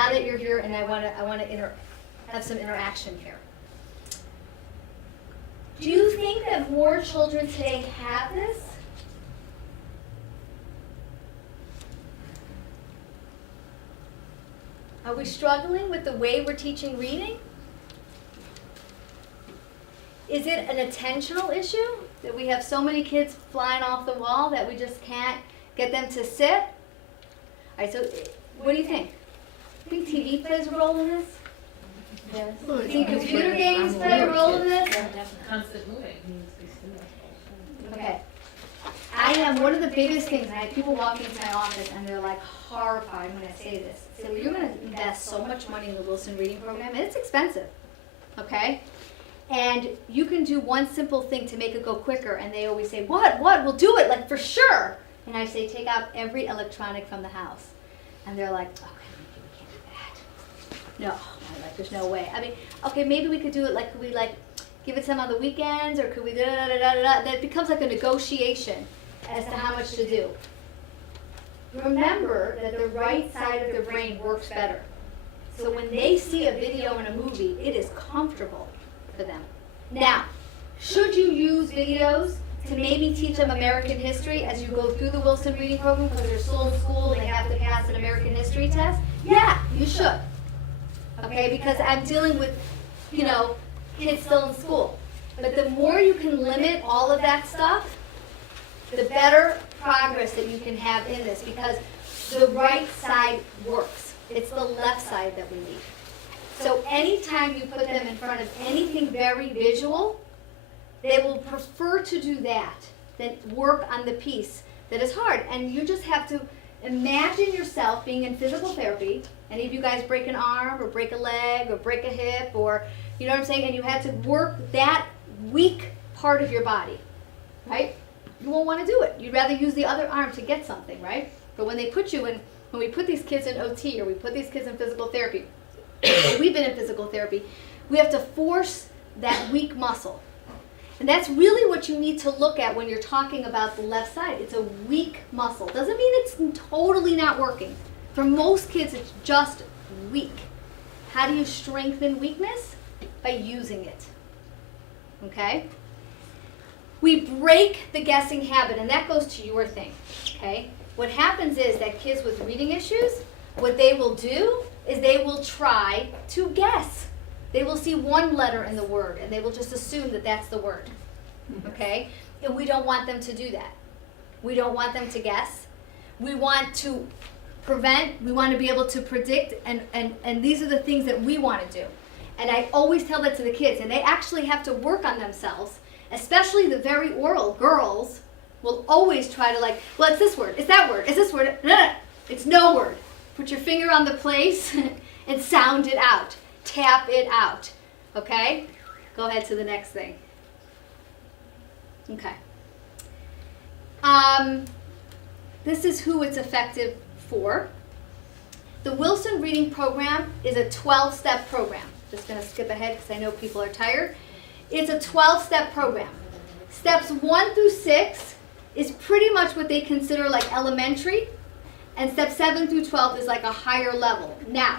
now that you're here, and I want to have some interaction here. Do you think that more children today have this? Are we struggling with the way we're teaching reading? Is it an attentional issue that we have so many kids flying off the wall that we just can't get them to sit? All right, so what do you think? Do you think TV plays a role in this? Yes. Do you think computer games play a role in this? Constant moving. Okay. I am one of the biggest things, and I have people walk into my office and they're like horrified when I say this. So you're going to invest so much money in the Wilson Reading Program, and it's expensive, okay? And you can do one simple thing to make it go quicker, and they always say, what, we'll do it, like for sure. And I say, take out every electronic from the house. And they're like, okay, we can't do that. No, I'm like, there's no way. I mean, okay, maybe we could do it, like, could we like give it some on the weekends, or could we da-da-da-da-da-da? That becomes like a negotiation as to how much to do. Remember that the right side of the brain works better. So when they see a video in a movie, it is comfortable for them. Now, should you use videos to maybe teach them American history as you go through the Wilson Reading Program because they're still in school and they have to pass an American history test? Yeah, you should. Okay, because I'm dealing with, you know, kids still in school. But the more you can limit all of that stuff, the better progress that you can have in this, because the right side works. It's the left side that we need. So anytime you put them in front of anything very visual, they will prefer to do that than work on the piece that is hard. And you just have to imagine yourself being in physical therapy. Any of you guys break an arm or break a leg or break a hip, or, you know what I'm saying? And you had to work that weak part of your body, right? You won't want to do it. You'd rather use the other arm to get something, right? But when they put you in, when we put these kids in OT or we put these kids in physical therapy, we've been in physical therapy, we have to force that weak muscle. And that's really what you need to look at when you're talking about the left side. It's a weak muscle. Doesn't mean it's totally not working. For most kids, it's just weak. How do you strengthen weakness? By using it. Okay? We break the guessing habit, and that goes to your thing, okay? What happens is that kids with reading issues, what they will do is they will try to guess. They will see one letter in the word, and they will just assume that that's the word, okay? And we don't want them to do that. We don't want them to guess. We want to prevent, we want to be able to predict, and these are the things that we want to do. And I always tell that to the kids, and they actually have to work on themselves. Especially the very oral girls will always try to like, well, it's this word, it's that word, it's this word. No, it's no word. Put your finger on the place and sound it out. Tap it out. Okay? Go ahead to the next thing. Okay. This is who it's effective for. The Wilson Reading Program is a 12-step program. Just going to skip ahead because I know people are tired. It's a 12-step program. Steps 1 through 6 is pretty much what they consider like elementary, and step 7 through 12 is like a higher level. Now,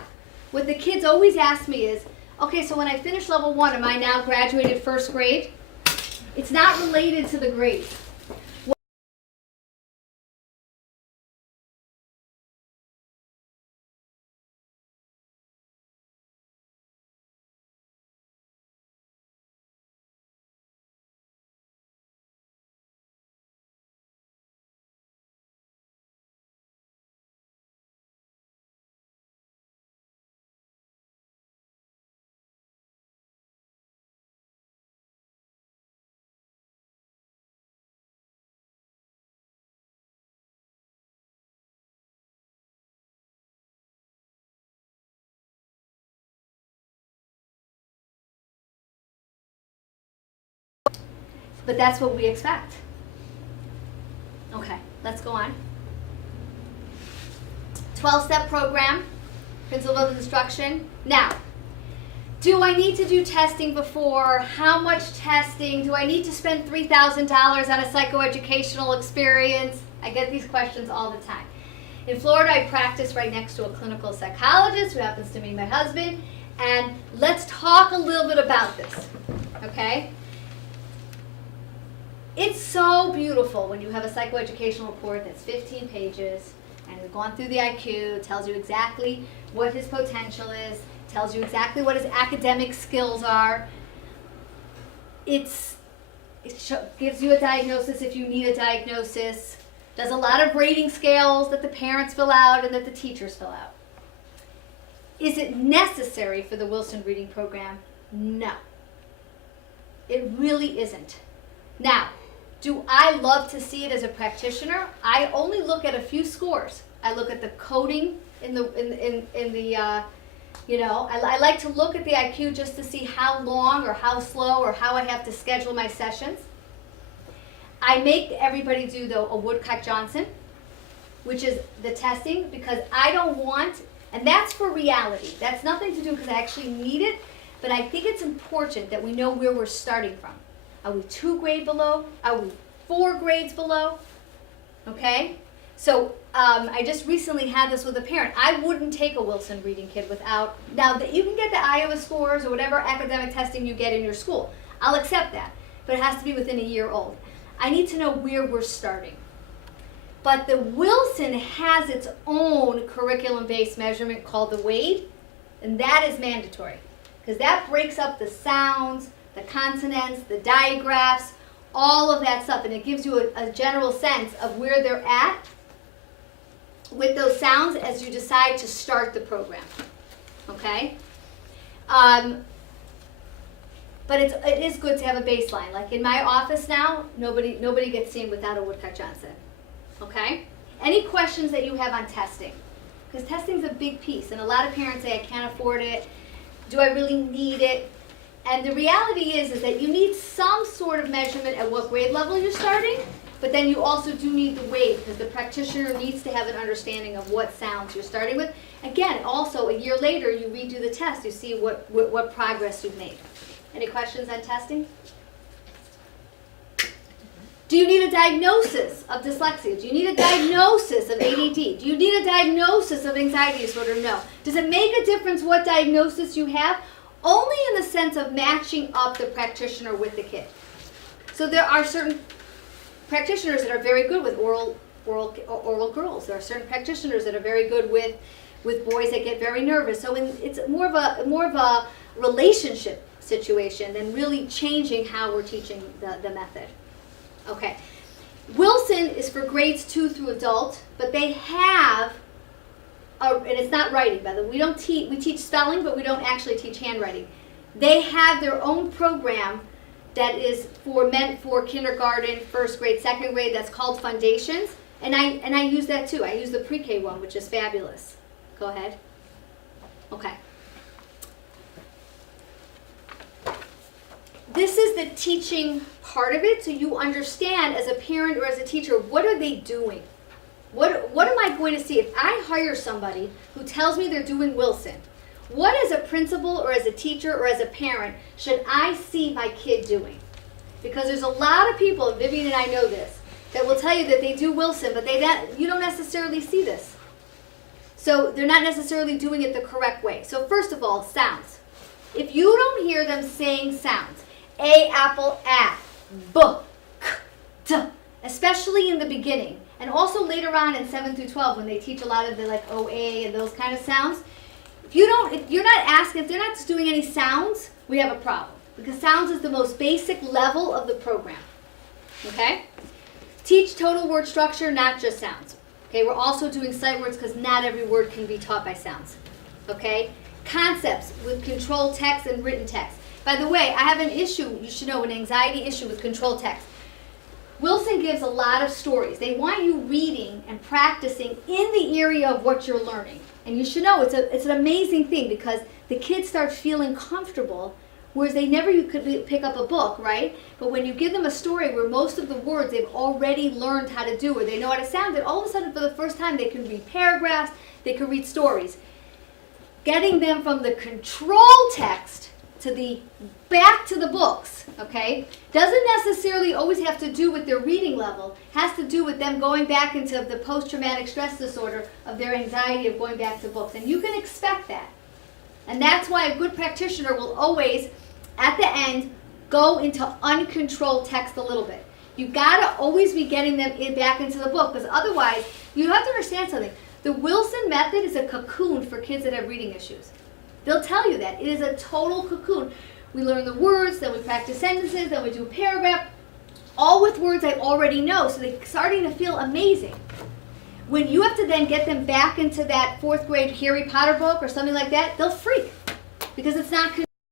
what the kids always ask me is, okay, so when I finish level 1, am I now graduated first grade? It's not related to the grade. But that's what we expect. Okay, let's go on. 12-step program, principle of instruction. Now, do I need to do testing before? How much testing? Do I need to spend $3,000 on a psychoeducational experience? I get these questions all the time. In Florida, I practice right next to a clinical psychologist who happens to be my husband, and let's talk a little bit about this, okay? It's so beautiful when you have a psychoeducational report that's 15 pages, and we've gone through the IQ, tells you exactly what his potential is, tells you exactly what his academic skills are. It gives you a diagnosis if you need a diagnosis, does a lot of rating scales that the parents fill out and that the teachers fill out. Is it necessary for the Wilson Reading Program? No. It really isn't. Now, do I love to see it as a practitioner? I only look at a few scores. I look at the coding I like to look at the IQ just to see how long or how slow or how I have to schedule my sessions. I make everybody do, though, a Woodcock-Johnson, which is the testing, because I don't want, and that's for reality. That's nothing to do because I actually need it, but I think it's important that we know where we're starting from. Are we 2 grades below? Are we 4 grades below? Okay? So I just recently had this with a parent. I wouldn't take a Wilson Reading Kid without, now that you can get the Iowa scores or whatever academic testing you get in your school. I'll accept that, but it has to be within a year old. I need to know where we're starting. But the Wilson has its own curriculum-based measurement called the WADE, and that is mandatory because that breaks up the sounds, the consonants, the digraphs, all of that stuff, and it gives you a general sense of where they're at with those sounds as you decide to start the program, okay? But it is good to have a baseline. Like in my office now, nobody gets seen without a Woodcock-Johnson, okay? Any questions that you have on testing? Because testing's a big piece, and a lot of parents say, I can't afford it. Do I really need it? And the reality is that you need some sort of measurement at what grade level you're starting, but then you also do need the weight because the practitioner needs to have an understanding of what sounds you're starting with. Again, also a year later, you redo the test, you see what progress you've made. Any questions on testing? Do you need a diagnosis of dyslexia? Do you need a diagnosis of ADD? Do you need a diagnosis of anxiety disorder? No. Does it make a difference what diagnosis you have? Only in the sense of matching up the practitioner with the kid. So there are certain practitioners that are very good with oral girls. There are certain practitioners that are very good with boys that get very nervous. So it's more of a relationship situation than really changing how we're teaching the method. Okay. Wilson is for grades 2 through adult, but they have, and it's not writing, by the way. We teach spelling, but we don't actually teach handwriting. They have their own program that is meant for kindergarten, 1st grade, 2nd grade, that's called Foundations, and I use that too. I use the pre-K one, which is fabulous. Go ahead. Okay. This is the teaching part of it, so you understand as a parent or as a teacher, what are they doing? What am I going to see? If I hire somebody who tells me they're doing Wilson, what as a principal or as a teacher or as a parent should I see my kid doing? Because there's a lot of people, and Vivian and I know this, that will tell you that they do Wilson, but you don't necessarily see this. So they're not necessarily doing it the correct way. So first of all, sounds. If you don't hear them saying sounds, A, apple, A, B, K, T, especially in the beginning, and also later on in 7 through 12 when they teach a lot of the like OA and those kind of sounds, if they're not doing any sounds, we have a problem. Because sounds is the most basic level of the program. Okay? Teach total word structure, not just sounds. Okay, we're also doing sight words because not every word can be taught by sounds. Okay? Concepts with controlled text and written text. By the way, I have an issue, you should know, an anxiety issue with controlled text. Wilson gives a lot of stories. They want you reading and practicing in the area of what you're learning. And you should know it's an amazing thing because the kids start feeling comfortable, whereas you could pick up a book, right? But when you give them a story where most of the words they've already learned how to do or they know how to sound it, all of a sudden for the first time they can read paragraphs, they can read stories. Getting them from the control text back to the books, okay, doesn't necessarily always have to do with their reading level, has to do with them going back into the post-traumatic stress disorder of their anxiety of going back to books. And you can expect that. And that's why a good practitioner will always, at the end, go into uncontrolled text a little bit. You've got to always be getting them back into the book, because otherwise, you have to understand something. The Wilson method is a cocoon for kids that have reading issues. They'll tell you that. It is a total cocoon. We learn the words, then we practice sentences, then we do a paragraph, all with words I already know, so they're starting to feel amazing. When you have to then get them back into that 4th grade Harry Potter book or something like that, they'll freak, because it's not